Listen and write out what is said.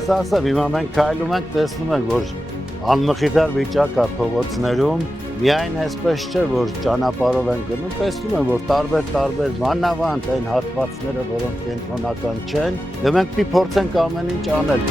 ես ասեմ, հիմա մենք քայլում ենք, տեսնում ենք, որ անմխիթար վիճակ է փողոցներում, միայն այսպես չէ, որ ճանապարհով են գնում, տեսնում են, որ տարբեր մանավանդ այն հատվածները, որոնք կենտրոնական չեն, դե մենք պիտի փորձենք ամեն ինչ անել։